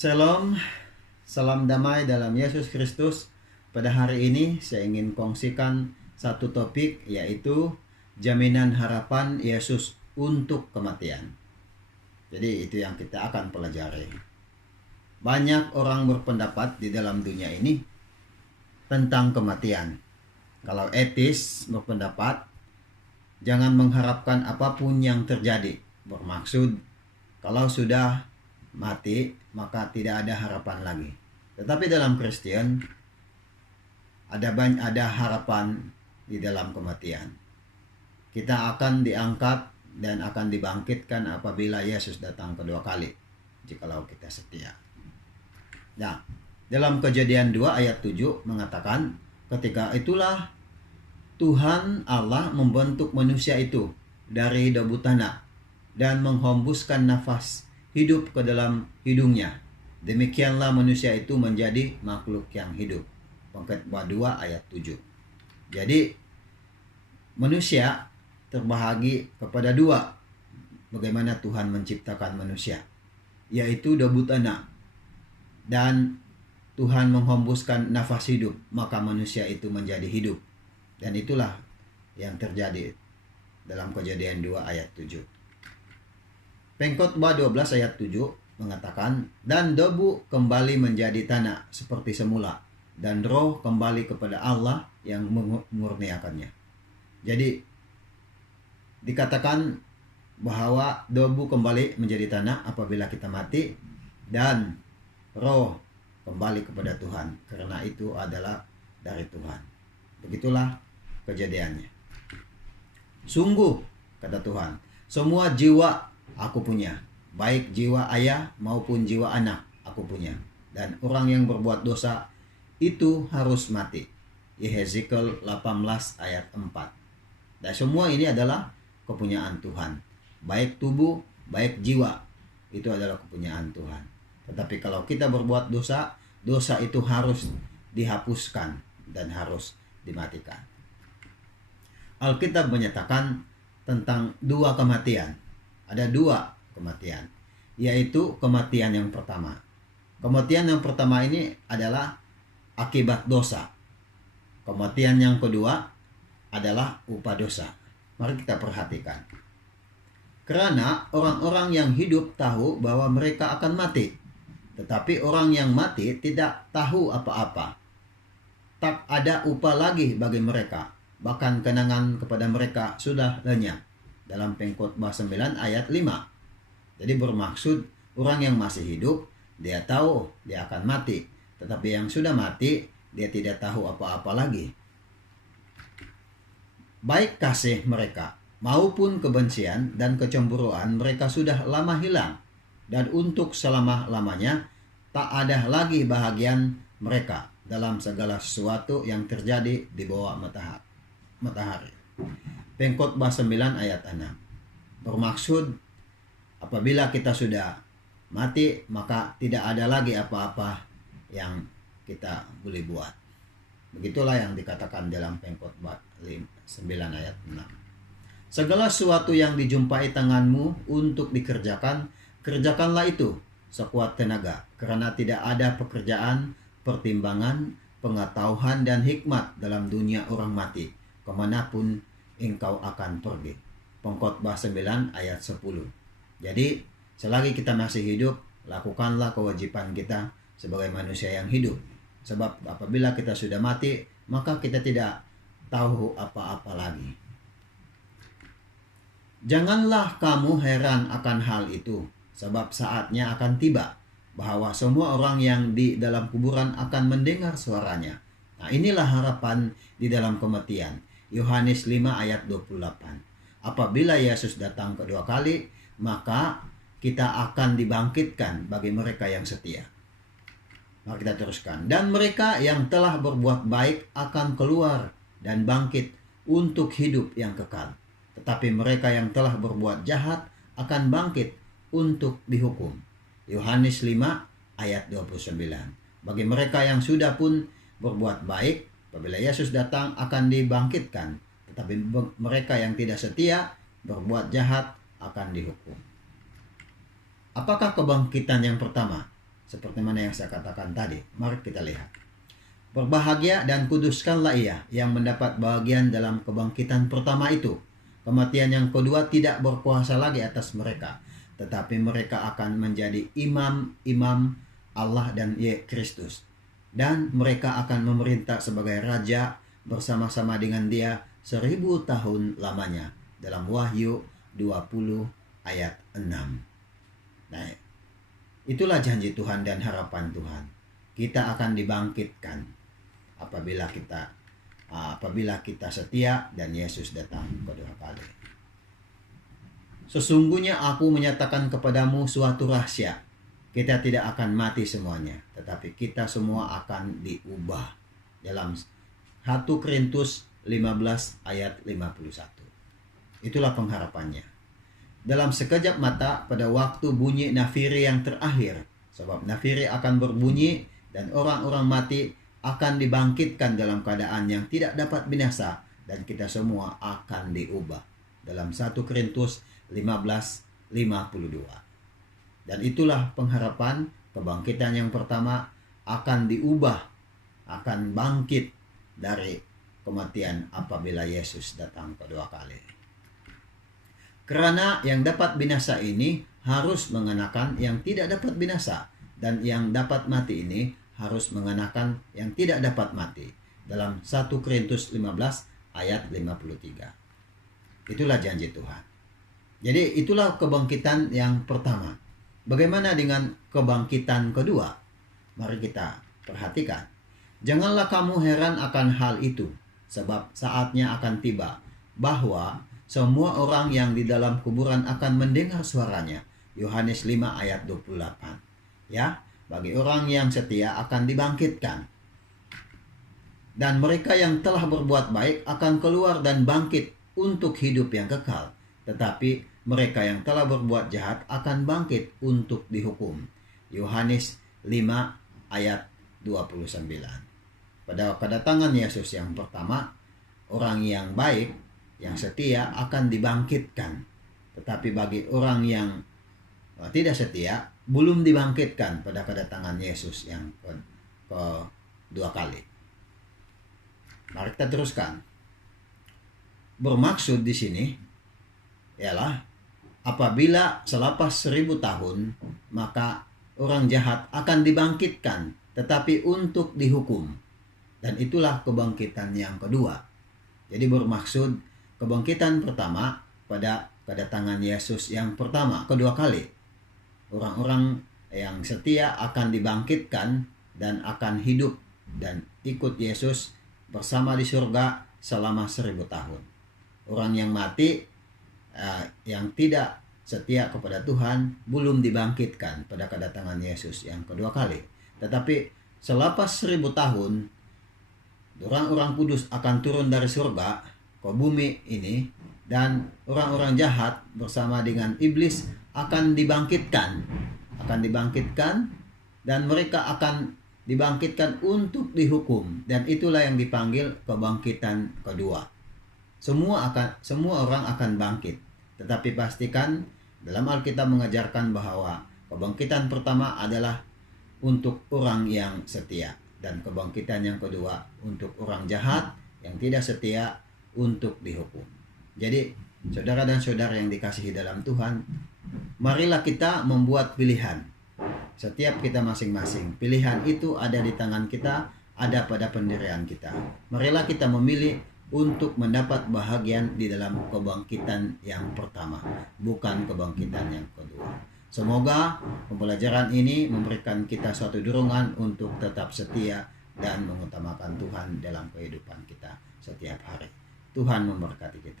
Shalom, salam damai dalam Yesus Kristus. Pada hari ini saya ingin kongsikan satu topik, yaitu jaminan harapan Yesus untuk kematian. Jadi itu yang kita akan pelajari. Banyak orang berpendapat di dalam dunia ini tentang kematian. Kalau etis berpendapat, jangan mengharapkan apapun yang terjadi. Bermaksud, kalau sudah mati maka tidak ada harapan lagi. Tetapi dalam Kristen ada harapan di dalam kematian. Kita akan diangkat dan akan dibangkitkan apabila Yesus datang kedua kali, jikalau kita setia. Nah, dalam Kejadian 2 ayat 7 mengatakan, ketika itulah Tuhan Allah membentuk manusia itu dari debu tanah dan menghembuskan nafas hidup ke dalam hidungnya. Demikianlah manusia itu menjadi makhluk yang hidup. Pengkhotbah 2 ayat 7. Jadi manusia terbahagi kepada dua. Bagaimana Tuhan menciptakan manusia, yaitu debu tanah, dan Tuhan menghembuskan nafas hidup, maka manusia itu menjadi hidup. Dan itulah yang terjadi dalam Kejadian 2 ayat 7. Pengkhotbah 12 ayat 7 mengatakan, dan debu kembali menjadi tanah seperti semula, dan roh kembali kepada Allah yang memurniakannya. Jadi dikatakan bahwa debu kembali menjadi tanah apabila kita mati, dan roh kembali kepada Tuhan, karena itu adalah dari Tuhan. Begitulah kejadiannya. Sungguh, kata Tuhan, semua jiwa aku punya, baik jiwa ayah maupun jiwa anak aku punya, dan orang yang berbuat dosa itu harus mati. Yehezekiel 18 ayat 4. Dan semua ini adalah kepunyaan Tuhan, baik tubuh, baik jiwa, itu adalah kepunyaan Tuhan. Tetapi kalau kita berbuat dosa, dosa itu harus dihapuskan dan harus dimatikan. Alkitab menyatakan tentang dua kematian. Ada dua kematian, yaitu kematian yang pertama. Kematian yang pertama ini adalah akibat dosa. Kematian yang kedua adalah upah dosa. Mari kita perhatikan. Karena orang-orang yang hidup tahu bahwa mereka akan mati, tetapi orang yang mati tidak tahu apa-apa. Tak ada upah lagi bagi mereka, bahkan kenangan kepada mereka sudah lenyap. Dalam Pengkhotbah 9 ayat 5. Jadi bermaksud orang yang masih hidup, dia tahu dia akan mati. Tetapi yang sudah mati, dia tidak tahu apa-apa lagi. Baik kasih mereka maupun kebencian dan kecemburuan mereka sudah lama hilang. Dan untuk selama-lamanya tak ada lagi bahagian mereka dalam segala sesuatu yang terjadi di bawah matahari. Pengkhotbah 9 ayat 6. Bermaksud apabila kita sudah mati, maka tidak ada lagi apa-apa yang kita boleh buat. Begitulah yang dikatakan dalam Pengkhotbah 9 ayat 6. Segala sesuatu yang dijumpai tanganmu untuk dikerjakan, kerjakanlah itu sekuat tenaga, karena tidak ada pekerjaan, pertimbangan, pengetahuan dan hikmat dalam dunia orang mati, kemanapun engkau akan pergi. Pengkhotbah 9 ayat 10. Jadi selagi kita masih hidup, lakukanlah kewajiban kita sebagai manusia yang hidup. Sebab apabila kita sudah mati, maka kita tidak tahu apa-apa lagi. Janganlah kamu heran akan hal itu, sebab saatnya akan tiba bahwa semua orang yang di dalam kuburan akan mendengar suaranya. Nah, inilah harapan di dalam kematian. Yohanes 5 ayat 28. Apabila Yesus datang kedua kali, maka kita akan dibangkitkan bagi mereka yang setia. Mari kita teruskan. Dan mereka yang telah berbuat baik akan keluar dan bangkit untuk hidup yang kekal. Tetapi mereka yang telah berbuat jahat akan bangkit untuk dihukum. Yohanes 5 ayat 29. Bagi mereka yang sudah pun berbuat baik, apabila Yesus datang akan dibangkitkan, tetapi mereka yang tidak setia, berbuat jahat, akan dihukum. Apakah kebangkitan yang pertama? seperti mana yang saya katakan tadi. Mari kita lihat. Berbahagia dan kuduskanlah ia yang mendapat bagian dalam kebangkitan pertama itu. Kematian yang kedua tidak berkuasa lagi atas mereka, tetapi mereka akan menjadi imam-imam Allah dan Kristus. Dan mereka akan memerintah sebagai raja bersama-sama dengan dia 1000 tahun lamanya. Dalam Wahyu 20 ayat 6. Nah, itulah janji Tuhan dan harapan Tuhan. Kita akan dibangkitkan apabila kita setia dan Yesus datang kedua kali. Sesungguhnya aku menyatakan kepadamu suatu rahasia. Kita tidak akan mati semuanya, tetapi kita semua akan diubah. Dalam 1 Korintus 15 ayat 51. Itulah pengharapannya. Dalam sekejap mata pada waktu bunyi nafiri yang terakhir, sebab nafiri akan berbunyi dan orang-orang mati akan dibangkitkan dalam keadaan yang tidak dapat binasa, dan kita semua akan diubah. Dalam 1 Korintus 15:52. Dan itulah pengharapan kebangkitan yang pertama, akan diubah, akan bangkit dari kematian apabila Yesus datang kedua kali. Karena yang dapat binasa ini harus mengenakan yang tidak dapat binasa, dan yang dapat mati ini harus mengenakan yang tidak dapat mati. Dalam 1 Korintus 15 ayat 53. Itulah janji Tuhan. Jadi itulah kebangkitan yang pertama. Bagaimana dengan kebangkitan kedua? Mari kita perhatikan. Janganlah kamu heran akan hal itu, sebab saatnya akan tiba bahwa semua orang yang di dalam kuburan akan mendengar suaranya. Yohanes 5 ayat 28. Ya, bagi orang yang setia akan dibangkitkan. Dan mereka yang telah berbuat baik akan keluar dan bangkit untuk hidup yang kekal. Tetapi mereka yang telah berbuat jahat akan bangkit untuk dihukum. Yohanes 5 ayat 29. Pada kedatangan Yesus yang pertama, orang yang baik, yang setia akan dibangkitkan. Tetapi bagi orang yang tidak setia, belum dibangkitkan pada kedatangan Yesus yang kedua kali. Mari kita teruskan. Bermaksud di sini ialah apabila selepas 1000 tahun, maka orang jahat akan dibangkitkan, tetapi untuk dihukum. Dan itulah kebangkitan yang kedua. Jadi bermaksud kebangkitan pertama pada kedatangan Yesus yang pertama, kedua kali. Orang-orang yang setia akan dibangkitkan dan akan hidup dan ikut Yesus bersama di surga selama 1000 tahun. Orang yang mati, yang tidak setia kepada Tuhan, belum dibangkitkan pada kedatangan Yesus yang kedua kali. Tetapi selepas 1000 tahun, orang-orang kudus akan turun dari surga ke bumi ini, dan orang-orang jahat bersama dengan iblis akan dibangkitkan. Dan mereka akan dibangkitkan untuk dihukum. Dan itulah yang dipanggil kebangkitan kedua. Semua orang akan bangkit. Tetapi pastikan dalam Alkitab mengajarkan bahwa kebangkitan pertama adalah untuk orang yang setia, dan kebangkitan yang kedua untuk orang jahat yang tidak setia untuk dihukum. Jadi saudara dan saudara yang dikasihi dalam Tuhan, marilah kita membuat pilihan. Setiap kita masing-masing, pilihan itu ada di tangan kita, ada pada pendirian kita. Marilah kita memilih untuk mendapat bahagian di dalam kebangkitan yang pertama, bukan kebangkitan yang kedua. Semoga pembelajaran ini memberikan kita suatu dorongan untuk tetap setia dan mengutamakan Tuhan dalam kehidupan kita setiap hari. Tuhan memberkati kita.